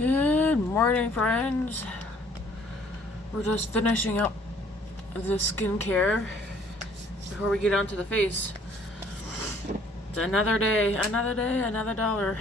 Good morning, friends. We're just finishing up the skincare before we get onto the face. It's another day, another dollar.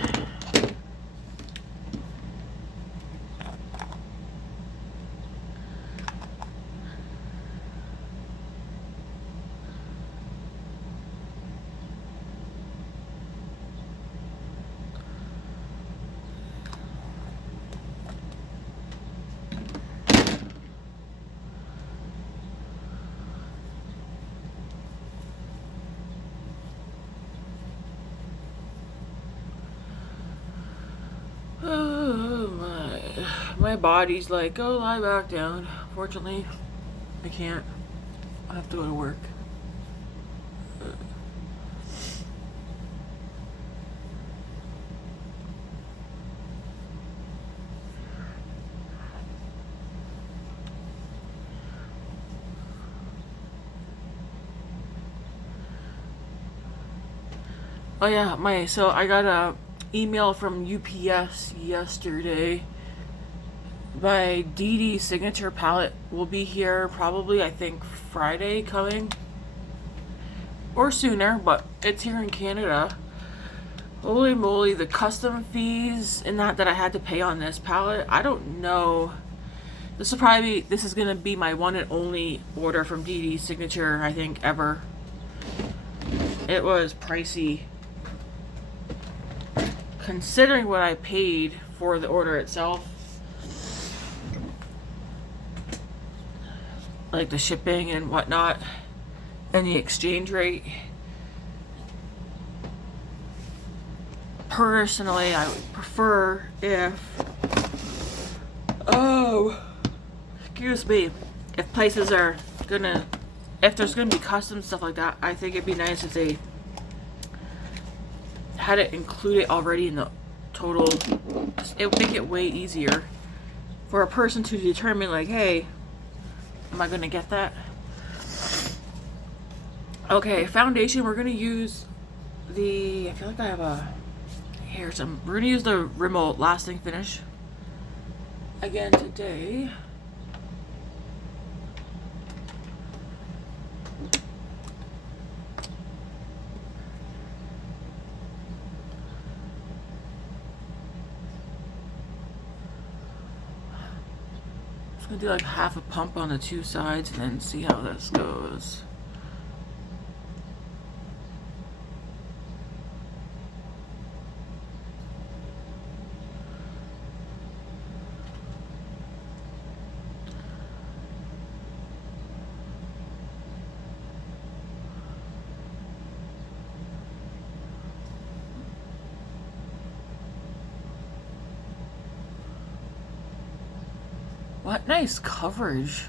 Oh my body's like, go lie back down. Fortunately, I can't. I have to go to work. Oh yeah, so I got a email from UPS yesterday. My DD signature palette will be here probably, I think, Friday coming. Or sooner, but it's here in Canada. Holy moly, the custom fees and that I had to pay on this palette. I don't know. This is gonna be my one and only order from DD signature, I think, ever. It was pricey, considering what I paid for the order itself. Like the shipping and whatnot, and the exchange rate. Personally, I would prefer if, if places are if there's gonna be custom stuff like that, I think it'd be nice if they had it included already in the total. It would make it way easier for a person to determine, like, hey, am I gonna get that? Okay, foundation, we're gonna use I feel like I have we're gonna use the Rimmel Lasting Finish again today. I'm gonna do like half a pump on the two sides and then see how this goes. What nice coverage.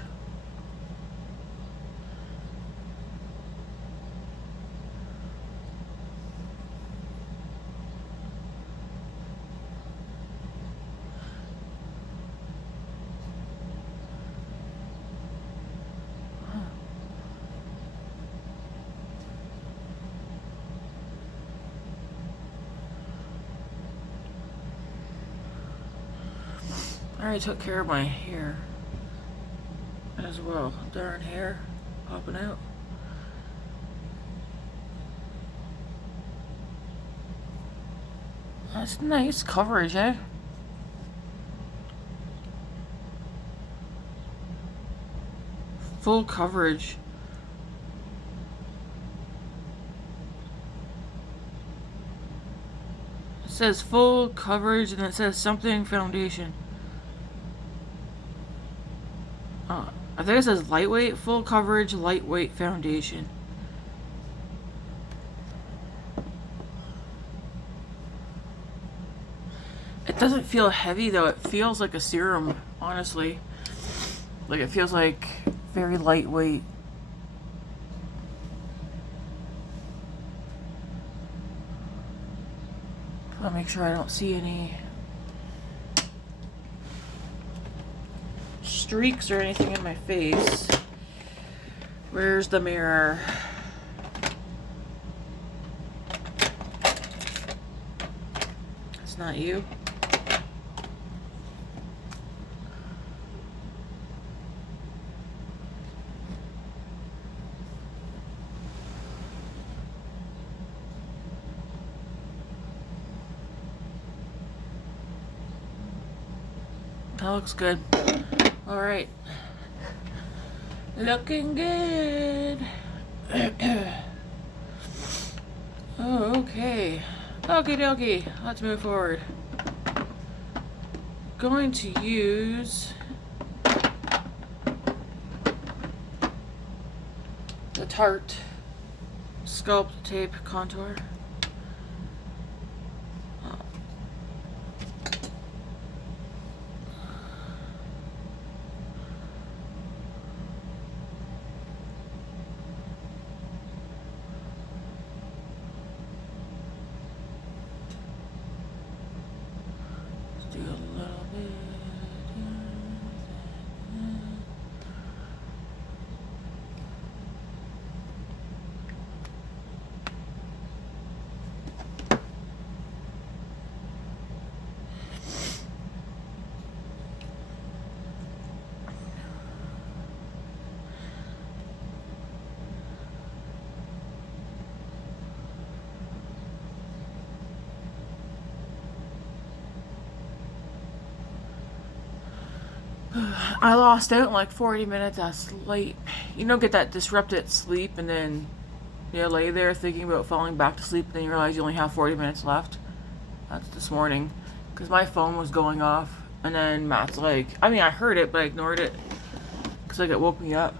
I already took care of my hair as well. Darn hair popping out. That's nice coverage, eh? Full coverage. It says full coverage and it says something foundation. I think it says lightweight, full coverage, lightweight foundation. It doesn't feel heavy though, it feels like a serum, honestly. Like it feels like very lightweight. I'll make sure I don't see any streaks or anything in my face. Where's the mirror? It's not you. That looks good. Alright. Looking good. Oh, okay. Okie dokie. Let's move forward. Going to use the Tarte Sculpt Tape Contour. Let's do a little bit. I lost out in like 40 minutes of sleep. You know, get that disrupted sleep and then you lay there thinking about falling back to sleep and then you realize you only have 40 minutes left. That's this morning. Because my phone was going off and then Matt's like, I mean, I heard it, but I ignored it. Because like it woke me up.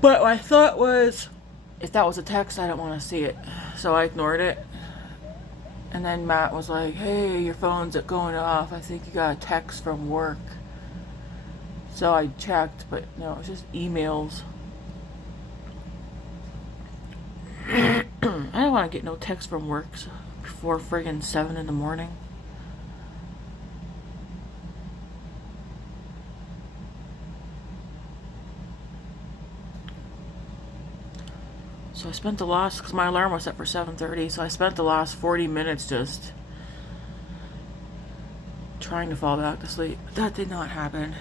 But my thought was, if that was a text, I don't want to see it. So I ignored it. And then Matt was like, hey, your phone's going off. I think you got a text from work. So I checked, but no, it was just emails. I don't want to get no text from work before friggin' 7 in the morning. So I spent the last, because my alarm was set for 7:30, so I spent the last 40 minutes just trying to fall back to sleep. But that did not happen.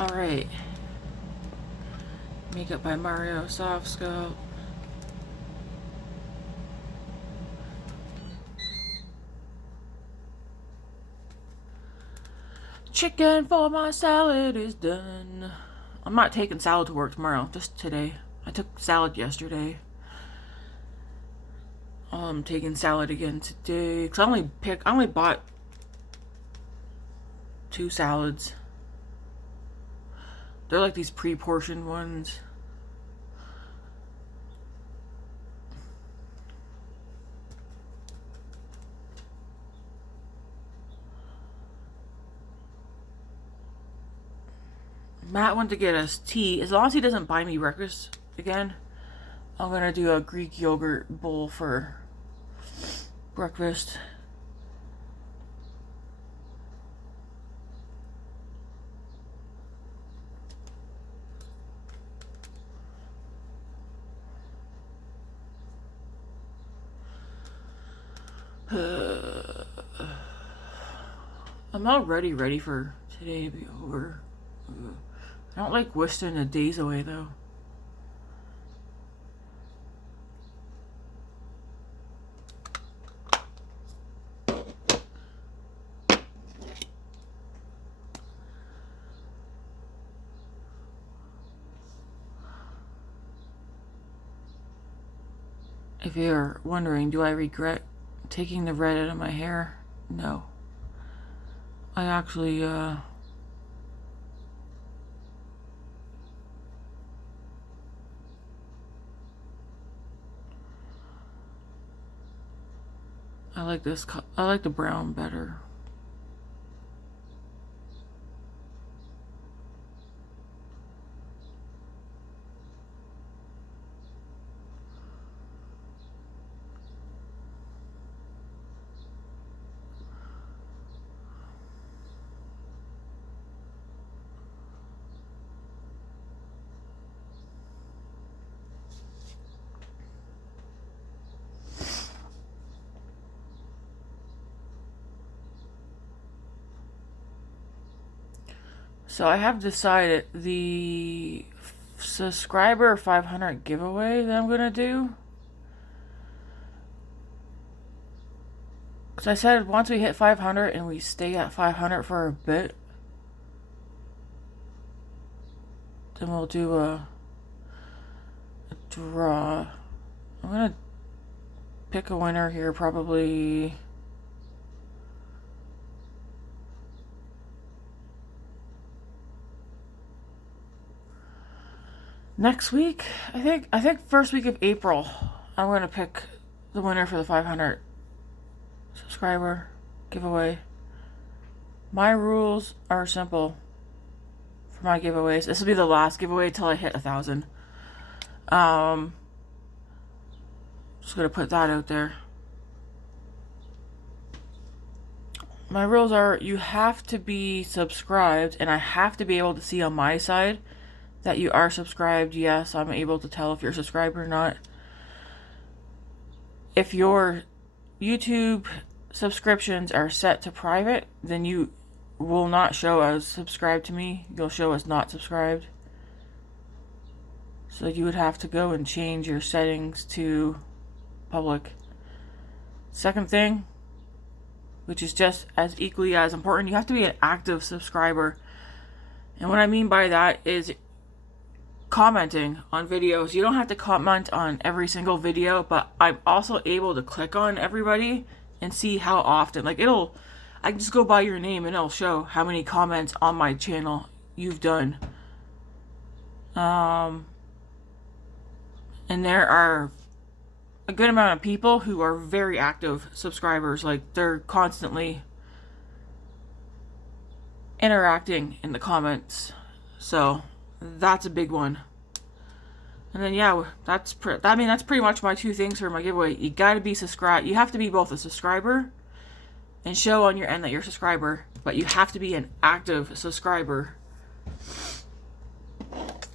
Alright. Makeup by Mario, Softsculpt. Chicken for my salad is done. I'm not taking salad to work tomorrow, just today. I took salad yesterday. I'm taking salad again today. Cause I only bought 2 salads. They're like these pre-portioned ones. Matt went to get us tea. As long as he doesn't buy me breakfast again, I'm gonna do a Greek yogurt bowl for breakfast. I'm already ready for today to be over. I don't like wishing the days away though. If you're wondering, do I regret taking the red out of my hair? No. I actually, I like this. I like the brown better. So I have decided the subscriber 500 giveaway that I'm gonna do. Because I said once we hit 500 and we stay at 500 for a bit, then we'll do a draw. I'm gonna pick a winner here probably. Next week, I think first week of April, I'm gonna pick the winner for the 500 subscriber giveaway. My rules are simple for my giveaways. This will be the last giveaway till I hit 1,000. Just gonna put that out there. My rules are you have to be subscribed, and I have to be able to see on my side that you are subscribed. Yes, I'm able to tell if you're subscribed or not. If your YouTube subscriptions are set to private, then you will not show as subscribed to me. You'll show as not subscribed. So you would have to go and change your settings to public. Second thing, which is just as equally as important, you have to be an active subscriber. And what I mean by that is commenting on videos. You don't have to comment on every single video, but I'm also able to click on everybody and see how often. Like I can just go by your name and it'll show how many comments on my channel you've done. And there are a good amount of people who are very active subscribers. Like they're constantly interacting in the comments. So that's a big one. And then yeah, that's pretty much my two things for my giveaway. You gotta be subscribed. You have to be both a subscriber and show on your end that you're a subscriber, but you have to be an active subscriber.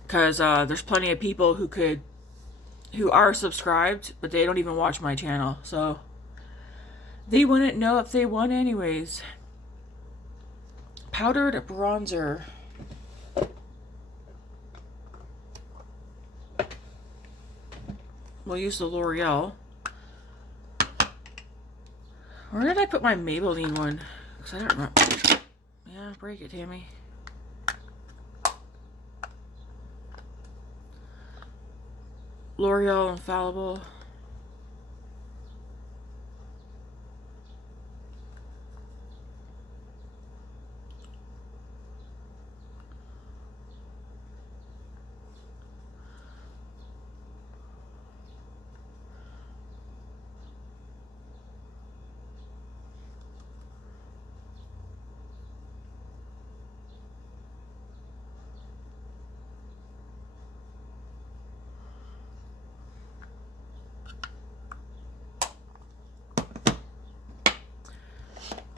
Because there's plenty of people who are subscribed, but they don't even watch my channel, so they wouldn't know if they won anyways. Powdered bronzer. We'll use the Loreal. Where did I put my Maybelline one? Because I don't remember. Yeah, break it, Tammy. L'Oreal Infallible.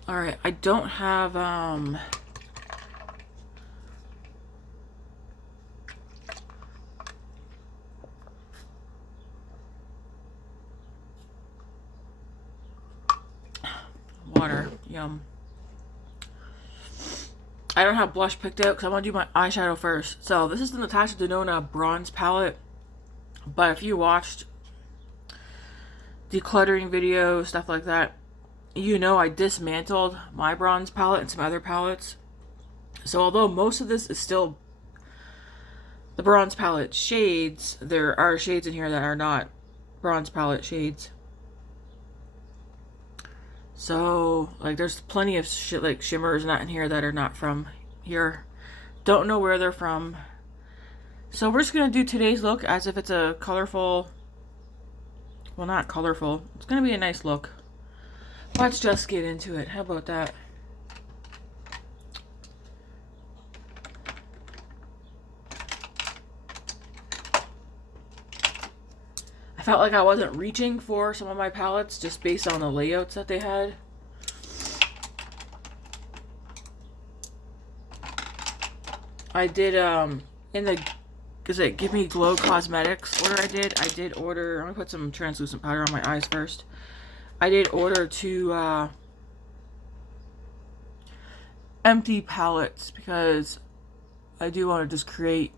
Alright, I don't have, water. Yum. I don't have blush picked out because I want to do my eyeshadow first. So this is the Natasha Denona bronze palette. But if you watched decluttering videos, stuff like that, you know I dismantled my bronze palette and some other palettes. So although most of this is still the bronze palette shades, there are shades in here that are not bronze palette shades. So like there's plenty of shit like shimmers not in here that are not from here. Don't know where they're from. So we're just gonna do today's look as if it's a colorful, well, not colorful, it's gonna be a nice look. Let's just get into it. How about that? I felt like I wasn't reaching for some of my palettes just based on the layouts that they had. I did, in the, is it Give Me Glow Cosmetics order I did order, I'm gonna put some translucent powder on my eyes first. I did order 2 empty palettes because I do want to just create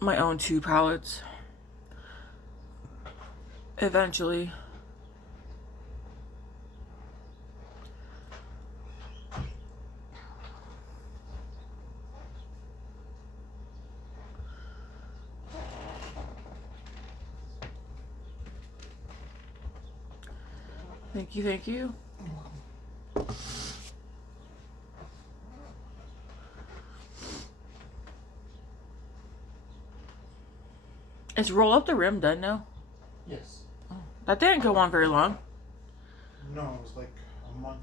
my own 2 palettes eventually. Thank you, thank you. Is Roll Up the Rim done now? Yes. Oh, that didn't go on very long. No, it was like a month.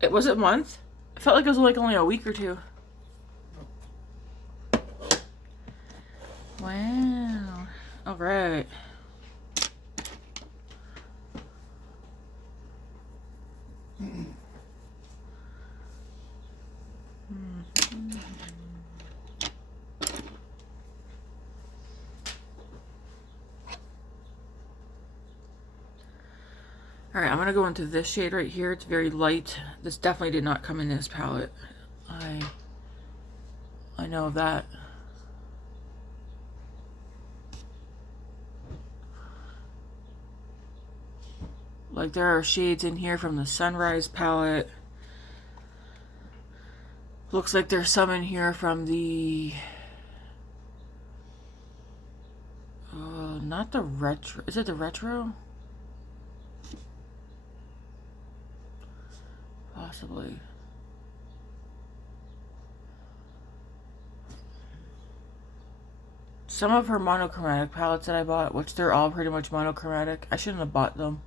It was a month? It felt like it was like only a week or 2. Wow. Alright. Alright, I'm going to go into this shade right here. It's very light. This definitely did not come in this palette. I know of that. Like, there are shades in here from the Sunrise palette. Looks like there's some in here from the... not the retro. Is it the retro? Possibly. Some of her monochromatic palettes that I bought, which they're all pretty much monochromatic. I shouldn't have bought them,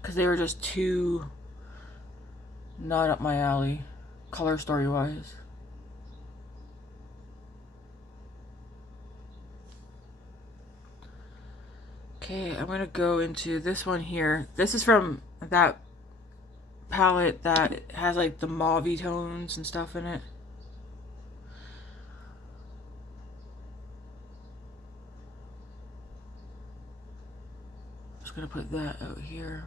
because they were just too not up my alley, color story wise. Okay, I'm gonna go into this one here. This is from that palette that has like the mauve tones and stuff in it. Just gonna put that out here.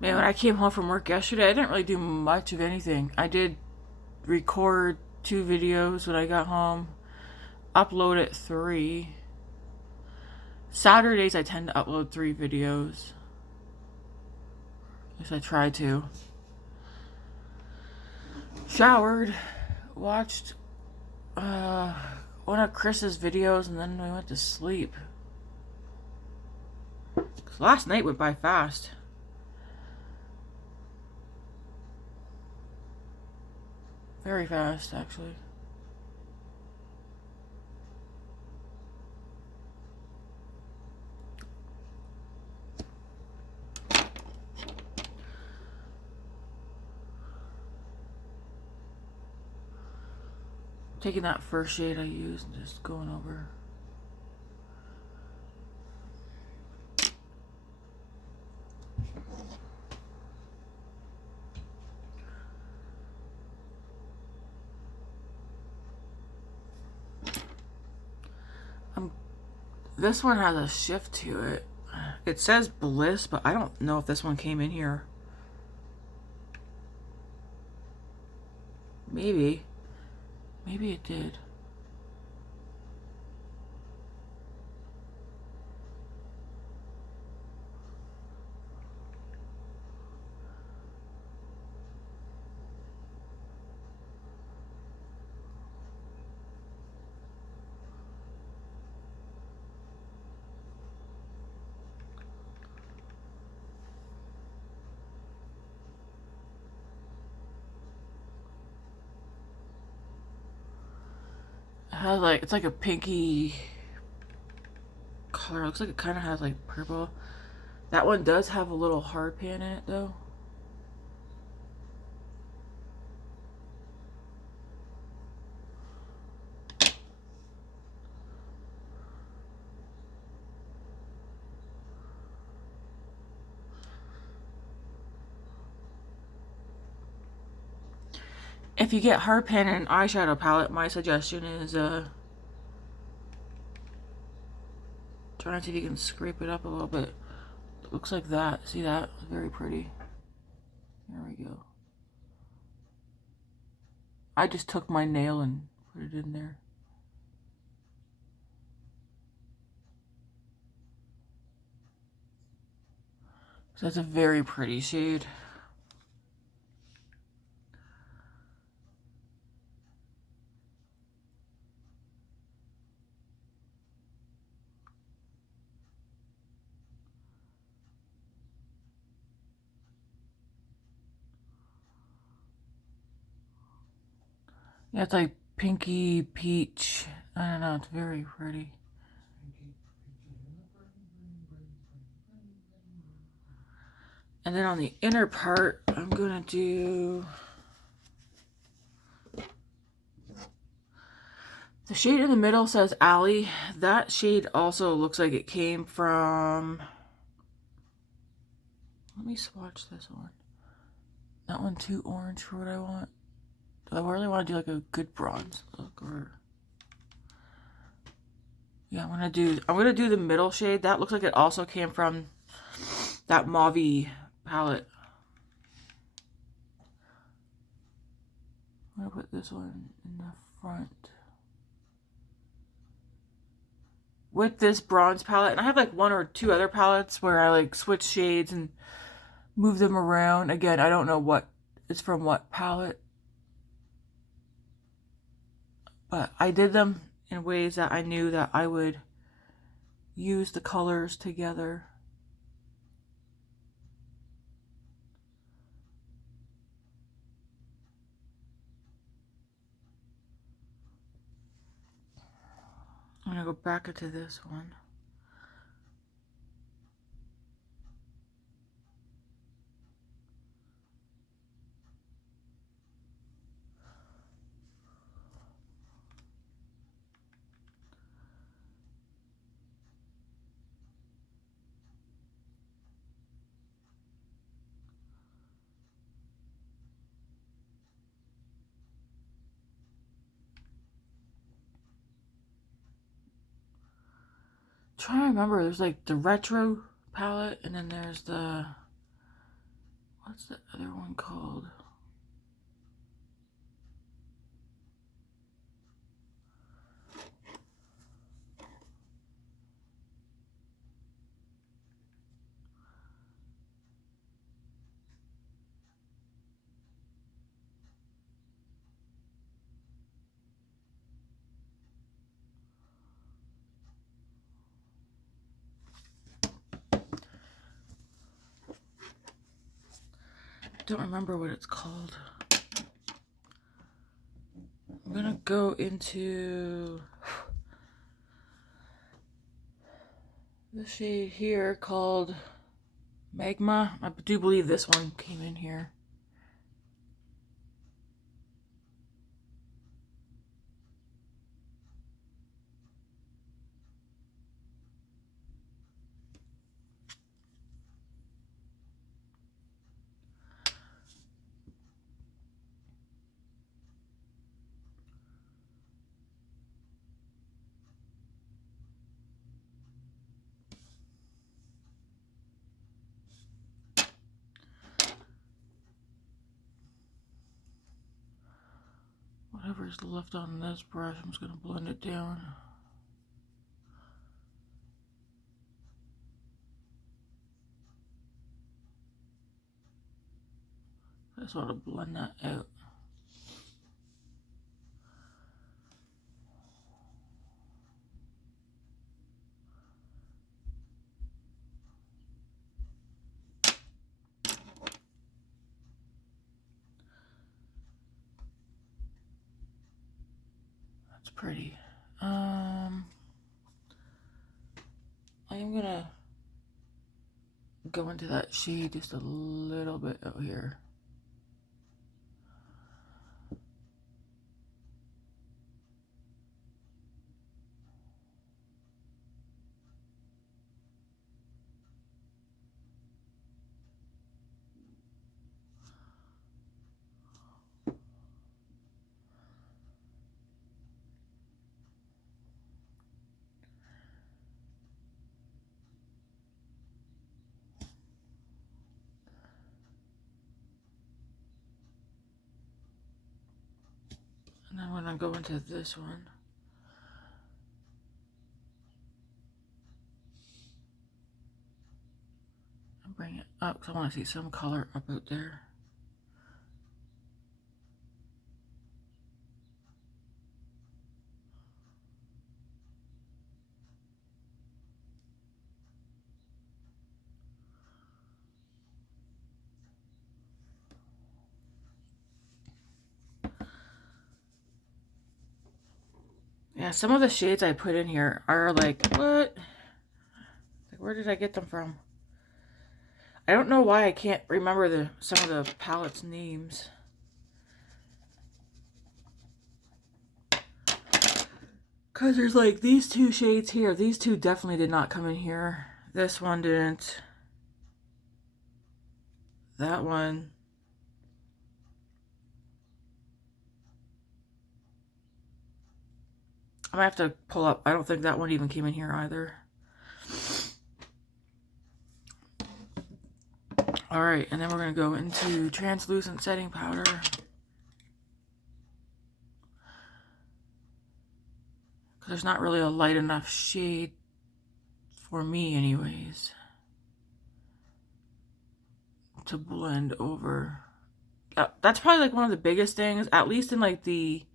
Man, when I came home from work yesterday, I didn't really do much of anything. I did record 2 videos when I got home, upload it 3. Saturdays I tend to upload 3 videos. At least I try to. Showered, watched one of Chris's videos, and then we went to sleep. 'Cause last night went by fast. Very fast, actually. Taking that first shade I used and just going over. This one has a shift to it. It says Bliss, but I don't know if this one came in here. Maybe. Maybe it did. Has like, it's like a pinky color. Looks like it kind of has like purple. That one does have a little hard pan in it though. If you get hard pan and eyeshadow palette, my suggestion is try to see if you can scrape it up a little bit. It looks like that. See that? Very pretty. There we go. I just took my nail and put it in there. So that's a very pretty shade. Yeah, it's like pinky peach. I don't know, it's very pretty. And then on the inner part, I'm gonna do the shade in the middle says Alley. That shade also looks like it came from, let me swatch this one. That one too orange for what I want. Do I really want to do like a good bronze look, or yeah, I'm gonna do the middle shade. That looks like it also came from that mauve palette. I'm gonna put this one in the front with this bronze palette. And I have like one or two other palettes where I like switch shades and move them around. Again, I don't know what it's from what palette, but I did them in ways that I knew that I would use the colors together. I'm gonna go back into this one. Trying to remember, there's like the retro palette, and then there's the, what's the other one called? Don't remember what it's called. I'm gonna go into the shade here called Magma. I do believe this one came in here. Whatever's left on this brush, I'm just gonna blend it down. I just want to blend that out. That's pretty. I am gonna go into that shade just a little bit out here. And I'm going to go into this one. And bring it up because I want to see some color up out there. Yeah, some of the shades I put in here are like, what? Like, where did I get them from? I don't know why I can't remember some of the palettes' names. Because there's like these two shades here. These two definitely did not come in here. This one didn't. That one. I might have to pull up. I don't think that one even came in here either. Alright, and then we're going to go into translucent setting powder. Because there's not really a light enough shade for me anyways to blend over. That's probably like one of the biggest things, at least in like the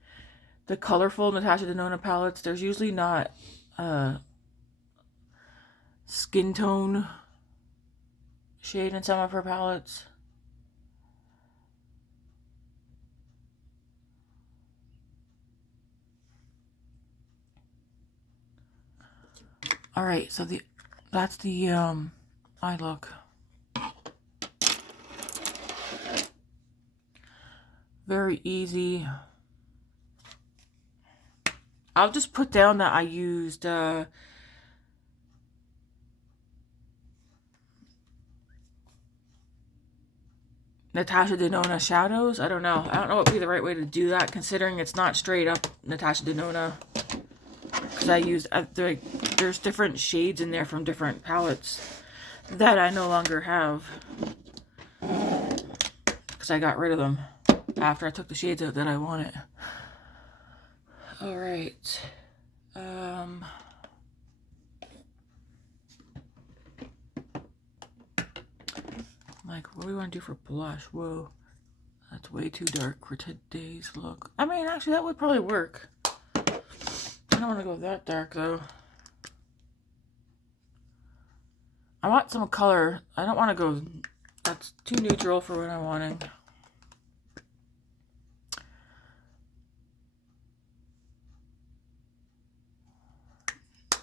colorful Natasha Denona palettes. There's usually not skin tone shade in some of her palettes. All right, so that's the eye look. Very easy. I'll just put down that I used Natasha Denona shadows. I don't know what would be the right way to do that, considering it's not straight up Natasha Denona. Because I used, there's different shades in there from different palettes that I no longer have. Because I got rid of them after I took the shades out that I wanted. Alright. Like, what do we want to do for blush? Whoa. That's way too dark for today's look. I mean, actually, that would probably work. I don't want to go that dark, though. I want some color. I don't want to go... That's too neutral for what I'm wanting.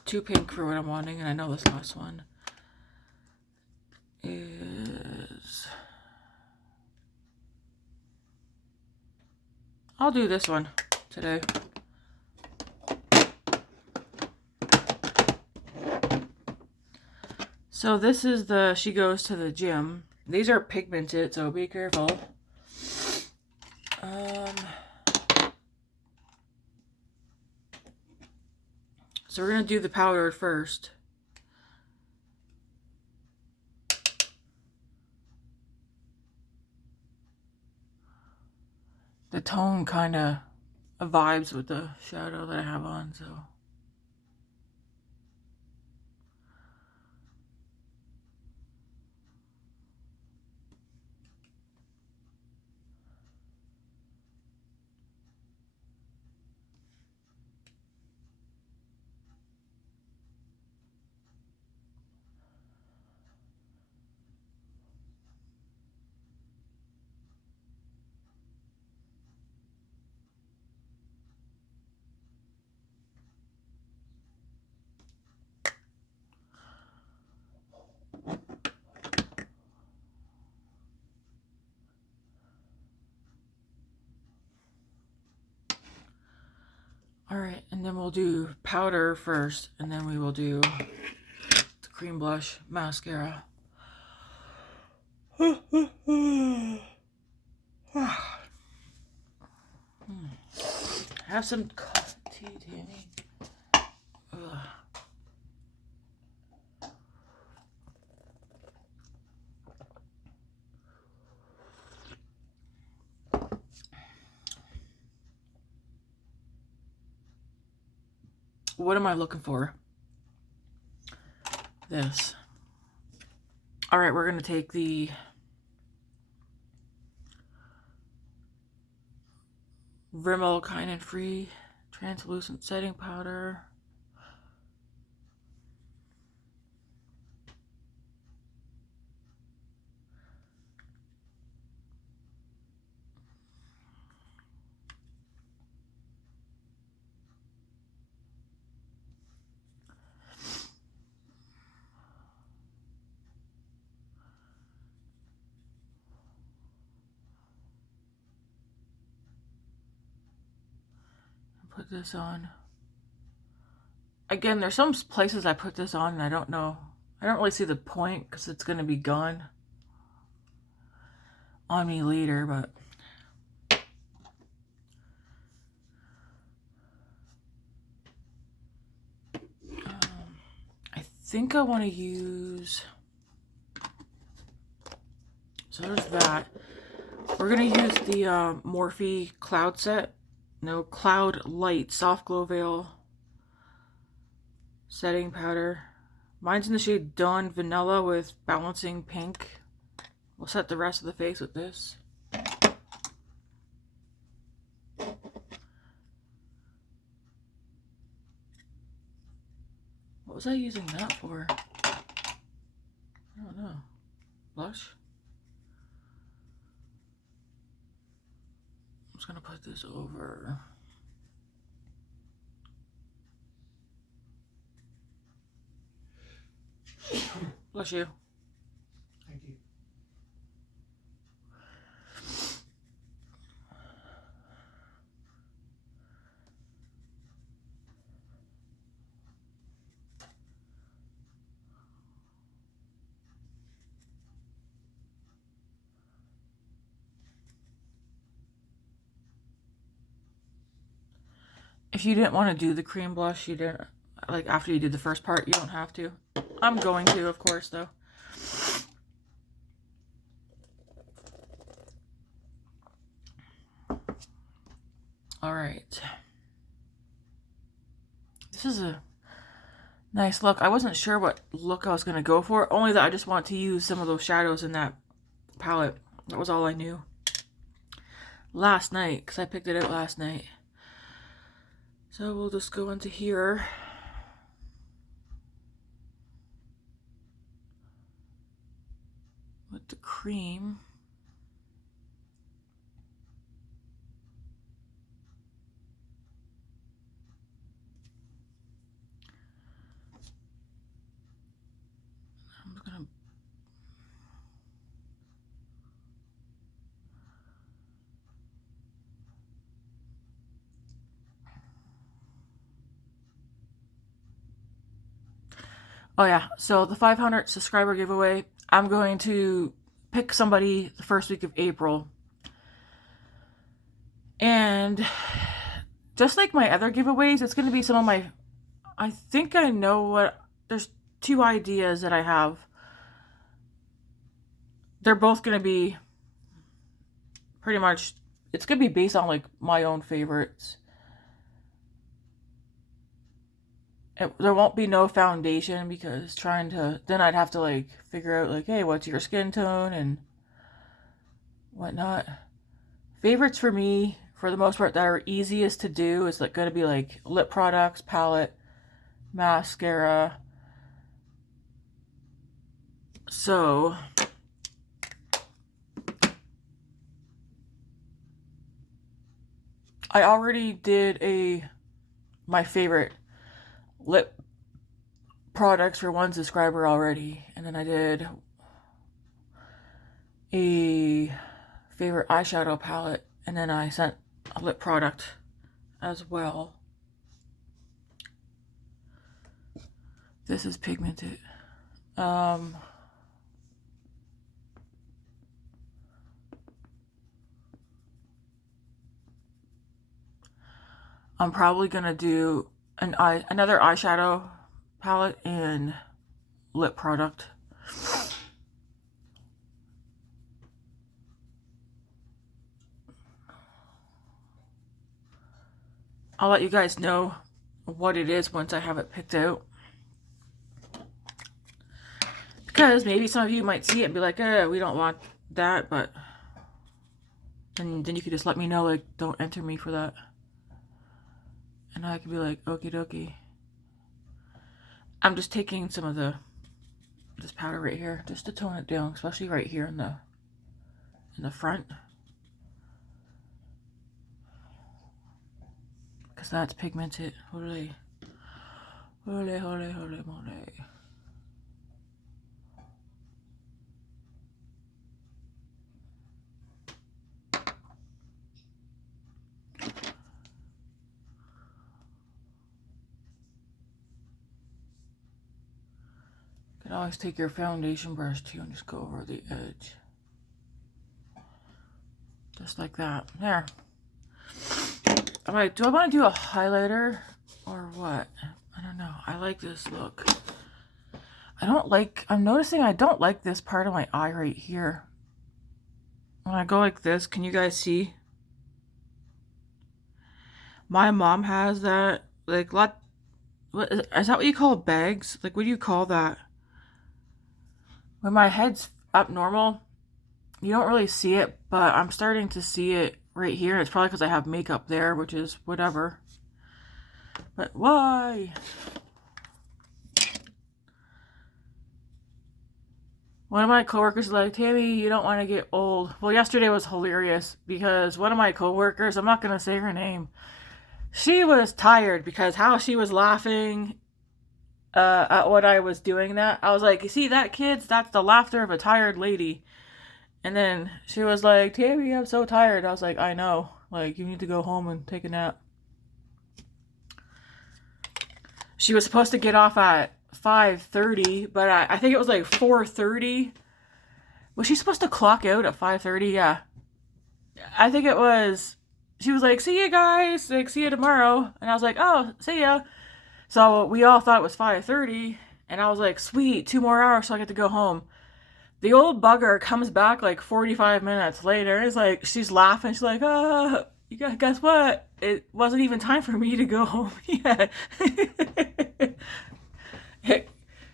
Too pink for what I'm wanting, and I know this last one is... I'll do this one today. So this is the She Goes to the Gym. These are pigmented, so be careful. So we're going to do the powder first. The tone kind of vibes with the shadow that I have on, so... Alright, and then we'll do powder first, and then we will do the cream blush mascara. Have some tea, Tammy. Ugh. what am I looking for? This. All right, we're going to take the Rimmel Kind and Free Translucent Setting Powder. Put this on. Again, there's some places I put this on and I don't know. I don't really see the point because it's going to be gone on me later, but I think I want to use, so there's that. We're going to use the Morphe Cloud Set. No, Cloudlight Soft Glow Veil Setting Powder. Mine's in the shade Dawn Vanilla with Balancing Pink. We'll set the rest of the face with this. What was I using that for? I don't know. Blush? I'm just gonna put this over. Bless you. Thank you. If you didn't want to do the cream blush, you didn't, like after you did the first part, you don't have to. I'm going to, of course, though. All right. This is a nice look. I wasn't sure what look I was going to go for, only that I just want to use some of those shadows in that palette. That was all I knew. Last night, because I picked it out last night. So we'll just go into here. With the cream. I'm just gonna Oh yeah, so the 500 subscriber giveaway, I'm going to pick somebody the first week of April. And just like my other giveaways, it's going to be some of my, I think I know what, there's 2 ideas that I have. They're both going to be pretty much, it's going to be based on like my own favorites. There won't be no foundation because then I'd have to like figure out like, hey, what's your skin tone and whatnot. Favorites for me, for the most part, that are easiest to do is like going to be like lip products, palette, mascara. So I already did my favorite lip products for one subscriber already, and then I did a favorite eyeshadow palette, and then I sent a lip product as well. This is pigmented. I'm probably gonna do another eyeshadow palette and lip product. I'll let you guys know what it is once I have it picked out. Because maybe some of you might see it and be like, we don't want that, but then you could just let me know, like, don't enter me for that. And I could be like, okie dokie. I'm just taking some of this powder right here just to tone it down, especially right here in the front. Because that's pigmented. Holy. Holy, holy, holy moly. You can always take your foundation brush too and just go over the edge. Just like that. There. Alright, do I want to do a highlighter or what? I don't know. I like this look. I'm noticing I don't like this part of my eye right here. When I go like this, can you guys see? My mom has that, like, what is that what you call bags? Like, what do you call that? When my head's up normal, you don't really see it, but I'm starting to see it right here. It's probably because I have makeup there, which is whatever. But why? One of my coworkers is like, Tammy, you don't want to get old. Well, yesterday was hilarious because one of my coworkers, I'm not going to say her name, she was tired because how she was laughing at what I was doing that. I was like, you see that, kids? That's the laughter of a tired lady. And then she was like, Tammy, I'm so tired. I was like, I know. Like, you need to go home and take a nap. She was supposed to get off at 5:30, but I think it was like 4:30. Was she supposed to clock out at 5:30? Yeah. I think it was. She was like, see you guys. Like, see you tomorrow. And I was like, oh, see ya. So we all thought it was 5:30. And I was like, sweet, 2 more hours so I get to go home. The old bugger comes back like 45 minutes later. It's like, she's laughing. She's like, you guys, guess what? It wasn't even time for me to go home yet.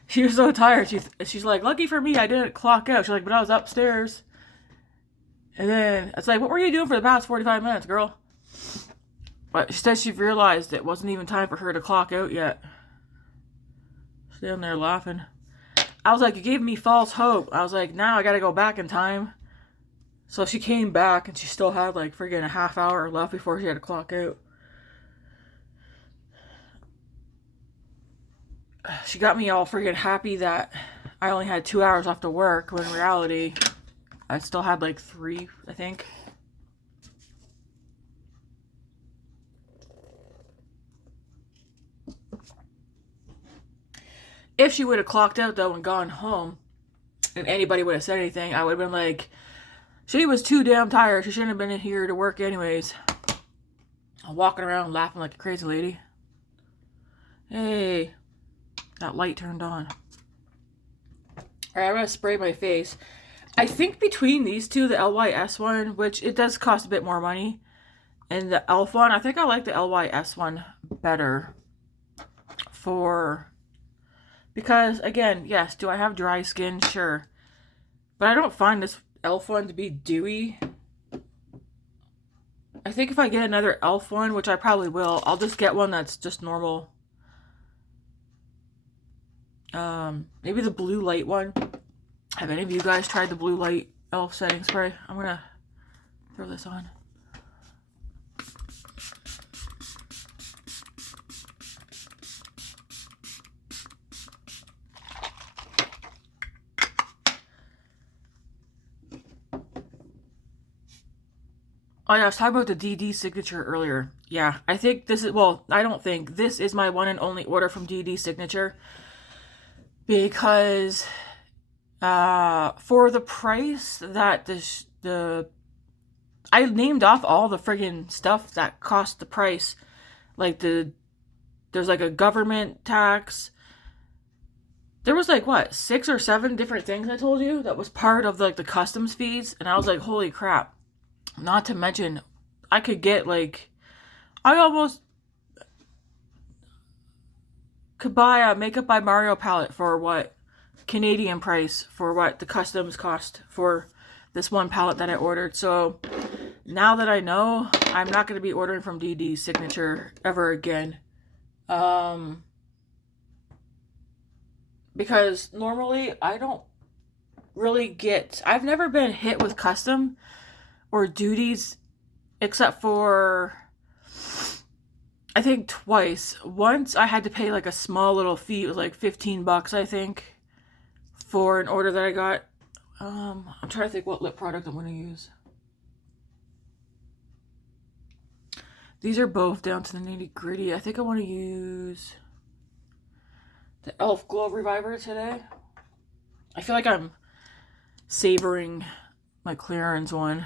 She was so tired. She's like, lucky for me, I didn't clock out. She's like, but I was upstairs. And then it's like, what were you doing for the past 45 minutes, girl? But she said she realized it wasn't even time for her to clock out yet. She's down there laughing. I was like, you gave me false hope. I was like, now I gotta go back in time. So she came back and she still had like friggin' a half hour left before she had to clock out. She got me all friggin' happy that I only had 2 hours left to work, when in reality, I still had like 3, I think. If she would have clocked out though and gone home, and anybody would have said anything, I would have been like, she was too damn tired. She shouldn't have been in here to work anyways. I'm walking around laughing like a crazy lady. Hey, that light turned on. Alright, I'm going to spray my face. I think between these two, the LYS one, which it does cost a bit more money, and the e.l.f. one, I think I like the LYS one better. Because, again, yes, do I have dry skin? Sure. But I don't find this e.l.f. one to be dewy. I think if I get another e.l.f. one, which I probably will, I'll just get one that's just normal. Maybe the blue light one. Have any of you guys tried the blue light e.l.f. setting spray? I'm gonna throw this on. Oh yeah, I was talking about the DD Signature earlier. Yeah, I think this is, well, I don't think, this is my one and only order from DD Signature. Because for the price that I named off all the friggin' stuff that cost the price. Like there's like a government tax. There was like, what, 6 or 7 different things I told you that was part of like the customs fees. And I was like, holy crap. Not to mention, I could get like, could buy a Makeup by Mario palette for what Canadian price for what the customs cost for this one palette that I ordered. So now that I know, I'm not going to be ordering from DD Signature ever again. Because normally I don't really get... I've never been hit with custom or duties except for... I think twice. Once I had to pay like a small little fee. It was like 15 bucks, I think, for an order that I got. I'm trying to think what lip product I'm going to use. These are both down to the nitty gritty. I think I want to use the e.l.f. Glow Reviver today. I feel like I'm savoring my clearance one.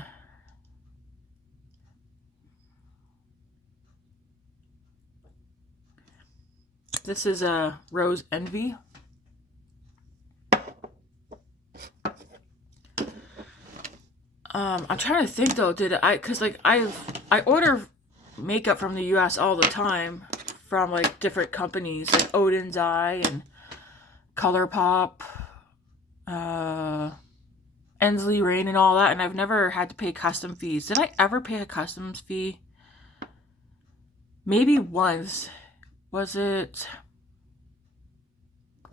This is a Rose Envy. I'm trying to think though, because like I order makeup from the US all the time from like different companies like Odin's Eye and Colourpop, Ensley Rain and all that, and I've never had to pay custom fees. Did I ever pay a customs fee? Maybe once. Was it...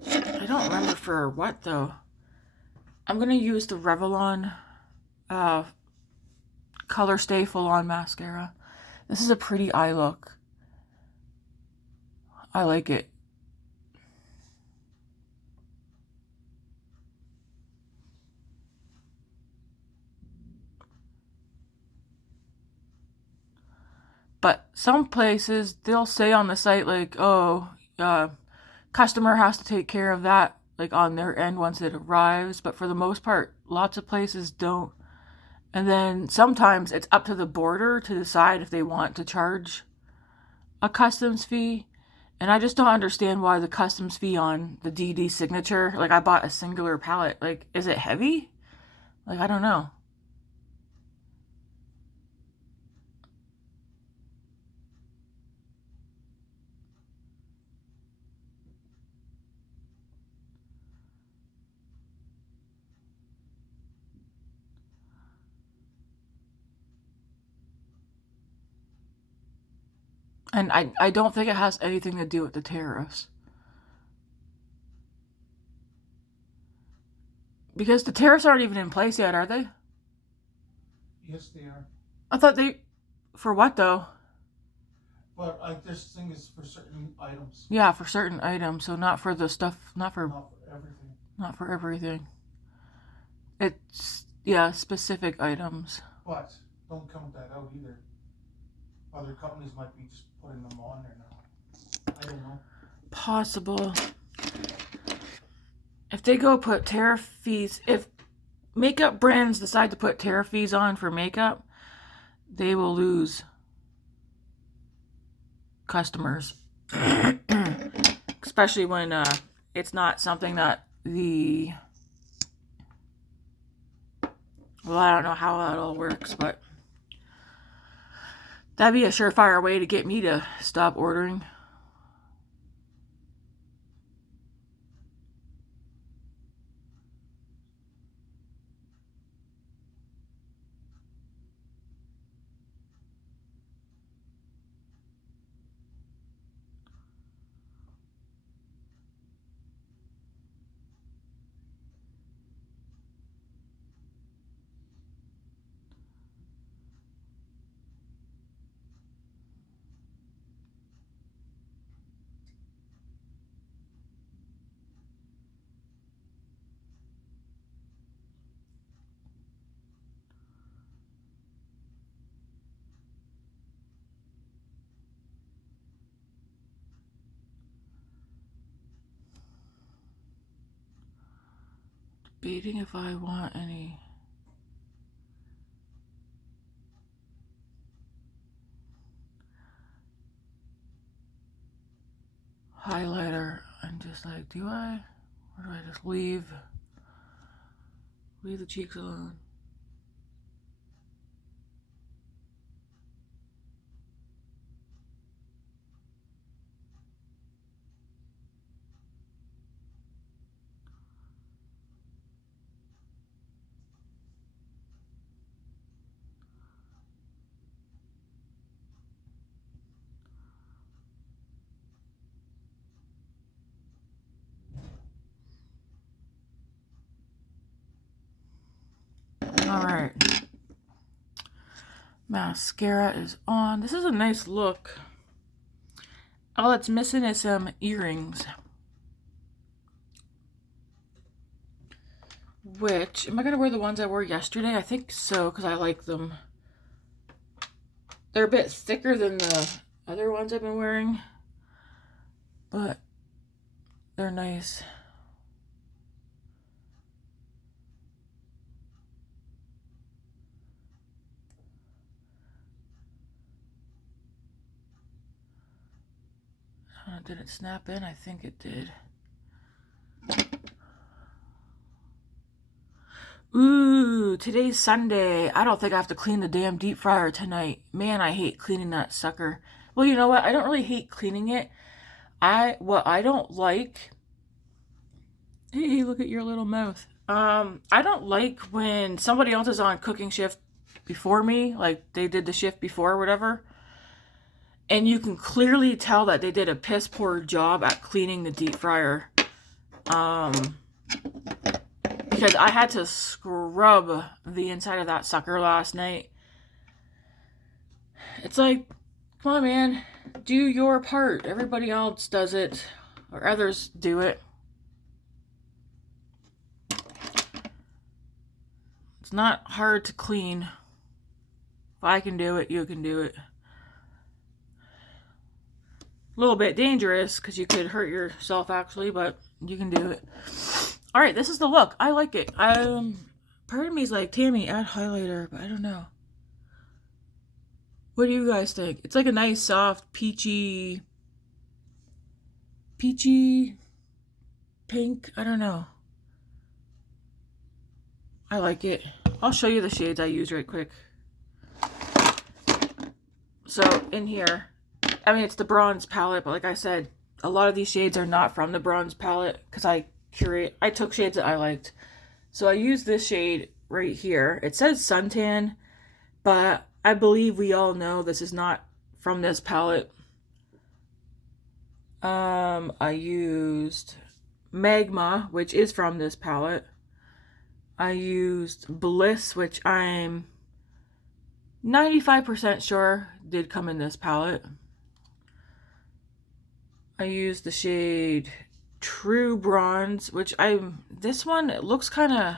I don't remember for what though. I'm gonna use the Revelon Colorstay Full On Mascara. This is a pretty eye look. I like it. But some places, they'll say on the site, like, oh, customer has to take care of that, like, on their end once it arrives. But for the most part, lots of places don't. And then sometimes it's up to the border to decide if they want to charge a customs fee. And I just don't understand why the customs fee on the DD Signature, like, I bought a singular palette. Like, is it heavy? Like, I don't know. And I don't think it has anything to do with the tariffs. Because the tariffs aren't even in place yet, are they? Yes, they are. I thought they... For what, though? But this thing is for certain items. Yeah, for certain items. So not for the stuff... Not for everything. Not for everything. It's... Yeah, specific items. But don't count that out either. Other companies might be just putting them on there now. I don't know. Possible. If they go put tariff fees... If makeup brands decide to put tariff fees on for makeup, they will lose customers. Especially when it's not something that the... Well, I don't know how that all works, but that'd be a surefire way to get me to stop ordering. Debating if I want any highlighter. I'm just like, do I? Or do I just leave the cheeks alone? Alright. Mascara is on. This is a nice look. All it's missing is some earrings. Which, am I going to wear the ones I wore yesterday? I think so, because I like them. They're a bit thicker than the other ones I've been wearing. But they're nice. Did it snap in? I think it did. Ooh, today's Sunday. I don't think I have to clean the damn deep fryer tonight. Man, I hate cleaning that sucker. Well, you know what? I don't really hate cleaning it. What I don't like... Hey, look at your little mouth. I don't like when somebody else is on cooking shift before me, like they did the shift before or whatever. And you can clearly tell that they did a piss poor job at cleaning the deep fryer. Because I had to scrub the inside of that sucker last night. It's like, come on, man. Do your part. Everybody else does it. Or others do it. It's not hard to clean. If I can do it, you can do it. A little bit dangerous because you could hurt yourself actually, but you can do it. All right, this is the look. I like it. Part of me is like, Tammy, add highlighter, but I don't know. What do you guys think? It's like a nice, soft, peachy pink. I don't know. I like it. I'll show you the shades I use right quick. So in here, I mean, it's the bronze palette, but like I said, a lot of these shades are not from the bronze palette because I took shades that I liked. So I use this shade right here. It says suntan, but I believe we all know this is not from this palette. I used Magma, which is from this palette. I used Bliss, which I'm 95% sure did come in this palette. I used the shade True Bronze, which this one, it looks kind of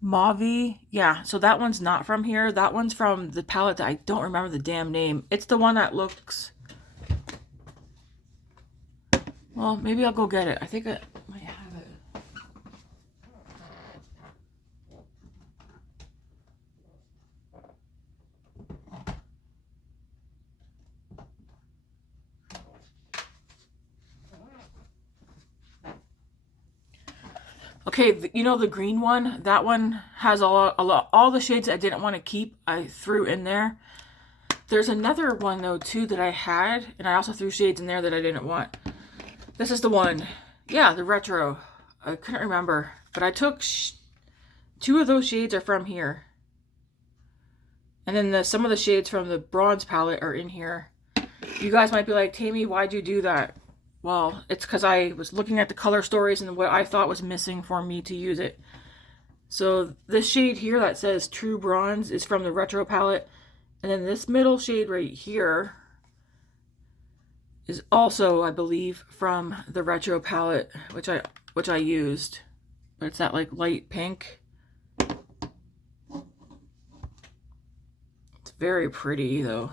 mauve-y. Yeah, so that one's not from here. That one's from the palette that I don't remember the damn name. It's the one that looks... Well, maybe I'll go get it. I think I might have it. Okay, you know the green one? That one has all the shades I didn't want to keep, I threw in there. There's another one, though, too, that I had, and I also threw shades in there that I didn't want. This is the one. Yeah, the retro. I couldn't remember, but I took... two of those shades are from here. And then some of the shades from the bronze palette are in here. You guys might be like, Tammy, why'd you do that? Well, it's because I was looking at the color stories and what I thought was missing for me to use it. So this shade here that says True Bronze is from the retro palette. And then this middle shade right here is also, I believe, from the retro palette, which I used. But it's that like light pink. It's very pretty though.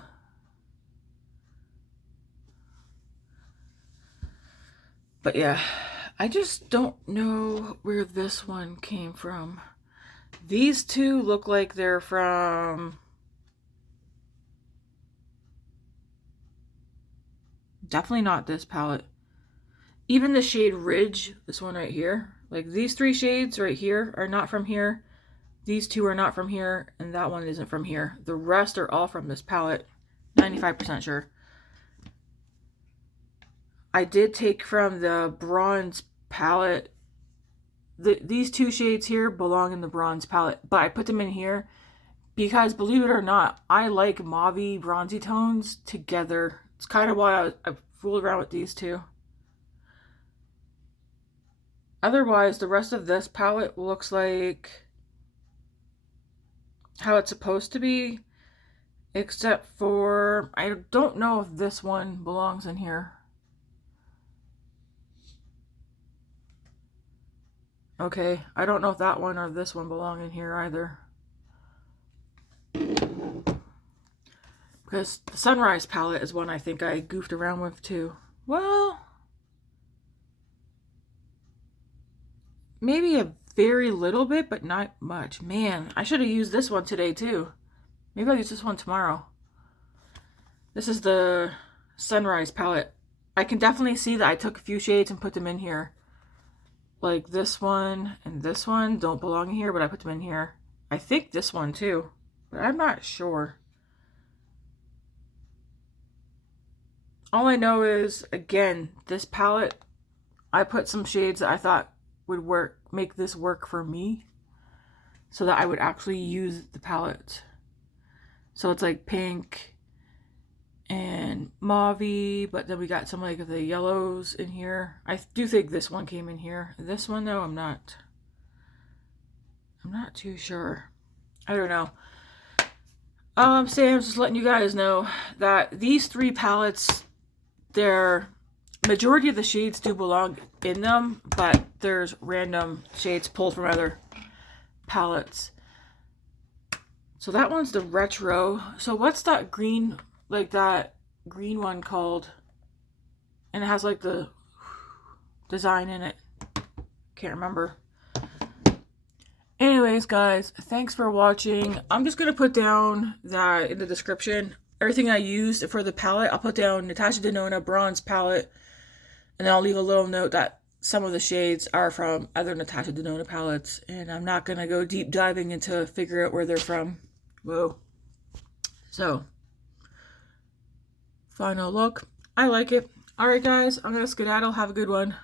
But yeah, I just don't know where this one came from. These two look like they're from... Definitely not this palette. Even the shade Ridge, this one right here, like these three shades right here are not from here. These two are not from here, and that one isn't from here. The rest are all from this palette, 95% sure. I did take from the bronze palette. These two shades here belong in the bronze palette, but I put them in here because, believe it or not, I like mauve-y, bronzy tones together. It's kind of why I fooled around with these two. Otherwise, the rest of this palette looks like how it's supposed to be, except for I don't know if this one belongs in here. Okay, I don't know if that one or this one belong in here either. Because the Sunrise palette is one I think I goofed around with too. Well, maybe a very little bit, but not much. Man, I should have used this one today too. Maybe I'll use this one tomorrow. This is the Sunrise palette. I can definitely see that I took a few shades and put them in here. Like this one and this one don't belong here, but I put them in here. I think this one too, but I'm not sure. All I know is, again, this palette, I put some shades that I thought would work, make this work for me, so that I would actually use the palette. So it's like pink and mauve, but then we got some like the yellows in here. I do think this one came in here. This one though, I'm not too sure. I don't know. Sam's just letting you guys know that these three palettes, their majority of the shades do belong in them, but there's random shades pulled from other palettes. So that one's the retro. So what's that green, like that green one called? And it has like the design in it. Can't remember. Anyways, guys, thanks for watching. I'm just going to put down that in the description. Everything I used for the palette, I'll put down Natasha Denona Bronze Palette. And then I'll leave a little note that some of the shades are from other Natasha Denona palettes. And I'm not going to go deep diving into figure out where they're from. Whoa. So, final look. I like it. Alright guys, I'm going to skedaddle. Have a good one.